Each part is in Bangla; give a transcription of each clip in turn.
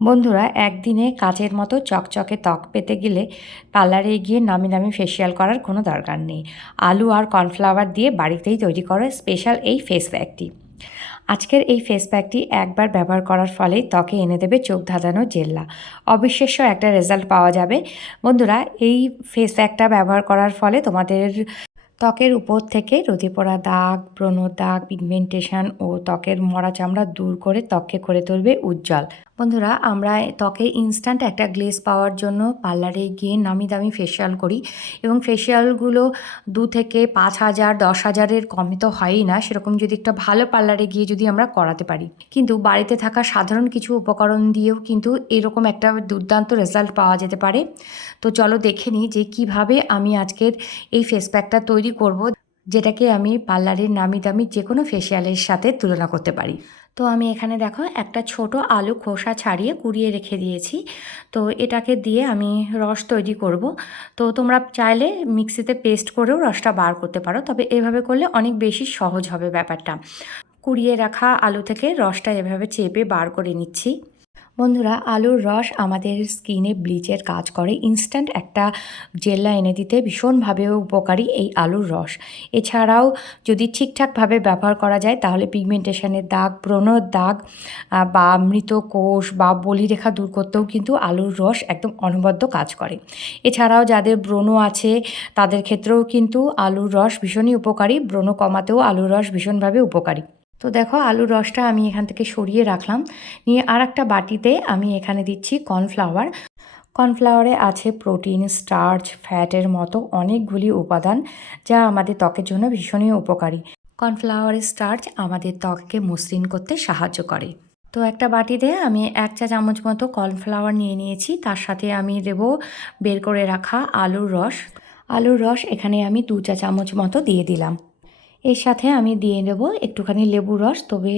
বন্ধুরা, একদিনে কাচের মতো চকচকে ত্বক পেতে গেলে পার্লারে গিয়ে নামি দামি ফেসিয়াল করার কোনো দরকার নেই। আলু আর কর্নফ্লাওয়ার দিয়ে বাড়িতেই তৈরি করা স্পেশাল এই ফেস প্যাকটি। আজকের এই ফেস প্যাকটি একবার ব্যবহার করার ফলেই ত্বকে এনে দেবে চোখ ধাঁধানো জেল্লা। অবিশ্বাস্য একটা রেজাল্ট পাওয়া যাবে। বন্ধুরা, এই ফেস প্যাকটা ব্যবহার করার ফলে তোমাদের ত্বকের উপর থেকে রোদে পড়া দাগ, ব্রণ দাগ, পিগমেন্টেশন ও ত্বকের মরা চামড়া দূর করে ত্বককে করে তুলবে উজ্জ্বল। বন্ধুরা, আমরা ত্বকে ইনস্ট্যান্ট একটা গ্লেজ পাওয়ার জন্য পার্লারে গিয়ে নামি দামি ফেসিয়াল করি এবং ফেসিয়ালগুলো 2 থেকে 5 হাজার 10 হাজারের কমে তো হয়ই না। সেরকম যদি একটা ভালো পার্লারে গিয়ে যদি আমরা করাতে পারি, কিন্তু বাড়িতে থাকা সাধারণ কিছু উপকরণ দিয়েও কিন্তু এরকম একটা দুর্দান্ত রেজাল্ট পাওয়া যেতে পারে। তো চলো দেখে নিই যে কিভাবে আমি আজকের এই ফেস প্যাকটা তৈরি করব, যেটাকে আমি পার্লারের নামি দামি যে কোনো ফেসিয়ালের সাথে তুলনা করতে পারি। তো আমি এখানে দেখো একটা ছোট আলু খোসা ছাড়িয়ে কুড়িয়ে রেখে দিয়েছি। তো এটাকে দিয়ে আমি রস তৈরি করব। তো তোমরা চাইলে মিক্সিতে পেস্ট করেও রসটা বার করতে পারো, তবে এভাবে করলে অনেক বেশি সহজ হবে ব্যাপারটা। কুড়িয়ে রাখা আলু থেকে রসটা এভাবে চেপে বার করে নিচ্ছি। বন্ধুরা, আলুর রস আমাদের স্কিনে ব্লিচের কাজ করে। ইনস্ট্যান্ট একটা জেল্লা এনে দিতে ভীষণভাবে উপকারী এই আলুর রস। এছাড়াও যদি ঠিকঠাকভাবে ব্যবহার করা যায় তাহলে পিগমেন্টেশনের দাগ, ব্রণর দাগ বা মৃত কোষ বা বলিরেখা দূর করতেও কিন্তু আলুর রস একদম অনবদ্য কাজ করে। এছাড়াও যাদের ব্রণ আছে তাদের ক্ষেত্রেও কিন্তু আলুর রস ভীষণই উপকারী। ব্রণ কমাতেও আলুর রস ভীষণভাবে উপকারী। তো দেখো, আলুর রসটা আমি এখান থেকে সরিয়ে রাখলাম। নিয়ে আর একটা বাটিতে আমি এখানে দিচ্ছি কর্নফ্লাওয়ার। কর্নফ্লাওয়ারে আছে প্রোটিন, স্টার্চ, ফ্যাটের মতো অনেকগুলি উপাদান, যা আমাদের ত্বকের জন্য ভীষণই উপকারী। কর্নফ্লাওয়ারের স্টার্চ আমাদের ত্বককে মসৃণ করতে সাহায্য করে। তো একটা বাটিতে আমি 1 চা চামচ মতো কর্নফ্লাওয়ার নিয়ে নিয়েছি। তার সাথে আমি দেব বের করে রাখা আলুর রস। আলুর রস এখানে আমি 2 চা চামচ মতো দিয়ে দিলাম। এর সাথে আমি দিয়ে নেব একটুখানি লেবুর রস। তবে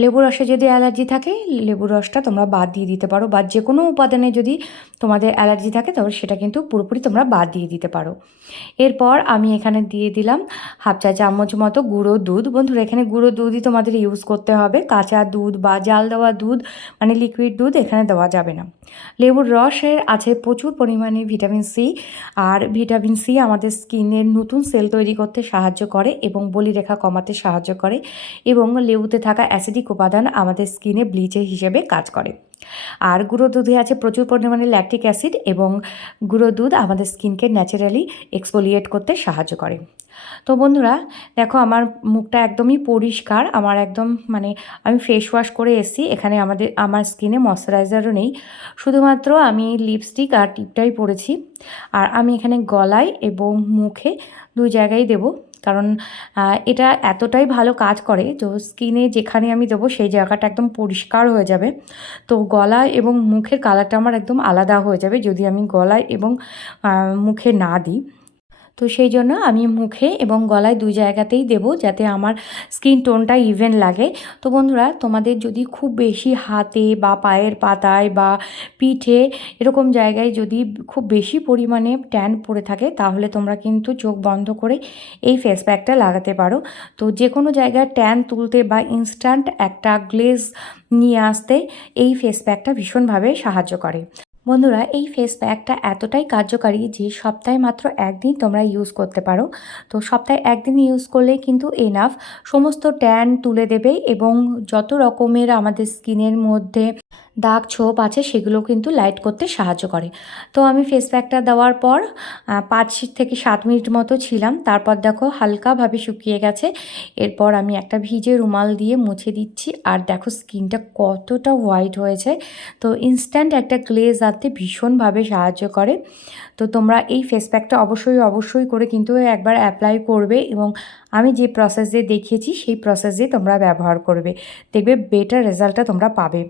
লেবুর রসে যদি অ্যালার্জি থাকে, লেবুর রসটা তোমরা বাদ দিয়ে দিতে পারো, বা যে কোনো উপাদানে যদি তোমাদের অ্যালার্জি থাকে তবে সেটা কিন্তু পুরোপুরি তোমরা বাদ দিয়ে দিতে পারো। এরপর আমি এখানে দিয়ে দিলাম 1/2 চা চামচ মতো গুঁড়ো দুধ। বন্ধুরা, এখানে গুঁড়ো দুধই তোমাদের ইউজ করতে হবে। কাঁচা দুধ বা জাল দেওয়া দুধ, মানে লিকুইড দুধ, এখানে দেওয়া যাবে না। লেবুর রসের আছে প্রচুর পরিমাণে ভিটামিন সি, আর ভিটামিন সি আমাদের স্কিনের নতুন সেল তৈরি করতে সাহায্য করে এবং বলিরেখা কমাতে সাহায্য করে, এবং লেবুতে থাকা অ্যাসিডিক উপাদান আমাদের স্কিনে ব্লিচের হিসেবে কাজ করে। আর গুঁড়ো দুধে আছে প্রচুর পরিমাণে ল্যাকটিক অ্যাসিড, এবং গুঁড়ো দুধ আমাদের স্কিনকে ন্যাচারালি এক্সফোলিয়েট করতে সাহায্য করে। তো বন্ধুরা, দেখো আমার মুখটা একদমই পরিষ্কার। আমার একদম আমি ফেস ওয়াশ করে এসেছি। এখানে আমার স্কিনে ময়শ্চারাইজারও নেই, শুধুমাত্র আমি লিপস্টিক আর টিপটাই পরেছি। আর আমি এখানে গলায় এবং মুখে 2 জায়গায় দেবো, কারণ এটা এতটাই ভালো কাজ করে। তো স্কিনে যেখানে আমি দেবো সেই জায়গাটা একদম পরিষ্কার হয়ে যাবে। তো গলায় এবং মুখের কালারটা আমার একদম আলাদা হয়ে যাবে যদি আমি গলায় এবং মুখে না দিই। তো সেই জন্য আমি মুখে এবং গলায় 2 জায়গাতেই দেবো, যাতে আমার স্কিন টোনটা ইভেন লাগে। তো বন্ধুরা, তোমাদের যদি খুব বেশি হাতে বা পায়ের পাতায় বা পিঠে এরকম জায়গায় যদি খুব বেশি পরিমাণে ট্যান পড়ে থাকে, তাহলে তোমরা কিন্তু চোখ বন্ধ করে এই ফেস প্যাকটা লাগাতে পারো। তো যে কোনো জায়গায় ট্যান তুলতে বা ইনস্ট্যান্ট একটা গ্লেজ নিয়ে আসতে এই ফেস প্যাকটা ভীষণভাবে সাহায্য করে। বন্ধুরা, এই ফেস প্যাকটা এতটাই কার্যকারী যে সপ্তাহে মাত্র একদিন তোমরা ইউজ করতে পারো। তো সপ্তাহে একদিন ইউজ করলেই কিন্তু এনাফ, সমস্ত ট্যান তুলে দেবে এবং যত রকমের আমাদের স্কিনের মধ্যে দাগ ছোপ আছে সেগুলো কিন্তু লাইট করতে সাহায্য করে। তো আমি ফেস প্যাকটা দেওয়ার পর 5 থেকে 7 মিনিট মতো ছিলাম। তারপর দেখো হালকাভাবে শুকিয়ে গেছে। এরপর আমি একটা ভিজে রুমাল দিয়ে মুছে দিচ্ছি, আর দেখো স্কিনটা কতটা হোয়াইট হয়েছে। তো ইনস্ট্যান্ট একটা গ্লেজ আনতে ভীষণভাবে সাহায্য করে। তো তোমরা এই ফেস প্যাকটা অবশ্যই করে কিন্তু একবার অ্যাপ্লাই করবে, এবং আমি যে প্রসেস দিয়ে দেখিয়েছি সেই প্রসেস দিয়ে তোমরা ব্যবহার করবে, দেখবে বেটার রেজাল্টটা তোমরা পাবে।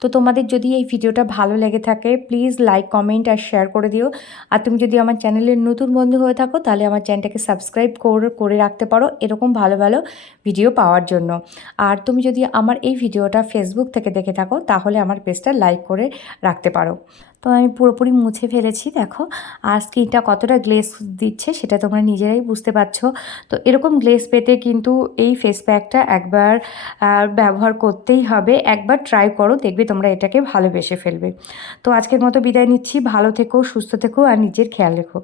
তো তোমাদের যদি এই ভিডিওটা ভালো লেগে থাকে, প্লিজ লাইক, কমেন্ট আর শেয়ার করে দিও। আর তুমি যদি আমার চ্যানেলের নতুন বন্ধু হয়ে থাকো, তাহলে আমার চ্যানেলটাকে সাবস্ক্রাইব করে রাখতে পারো এরকম ভালো ভালো ভিডিও পাওয়ার জন্য। আর তুমি যদি আমার এই ভিডিওটা ফেসবুক থেকে দেখে থাকো, তাহলে আমার পেজটা লাইক করে রাখতে পারো। তো আমি পুরোপুরি মুছে ফেলেছি দেখো। আর স্কিনটা কতটা গ্লেজ দিচ্ছে সেটা তোমরা নিজেরাই বুঝতে পারছো। তো এরকম গ্লেজ পেতে কিন্তু এই ফেস প্যাকটা একবার ব্যবহার করতেই হবে। একবার ট্রাই করো, দেখবে তোমরা এটাকে ভালোবেসে ফেলবে। তো আজকের মতো বিদায় নিচ্ছি। ভালো থেকো, সুস্থ থেকো আর নিজের খেয়াল রেখো।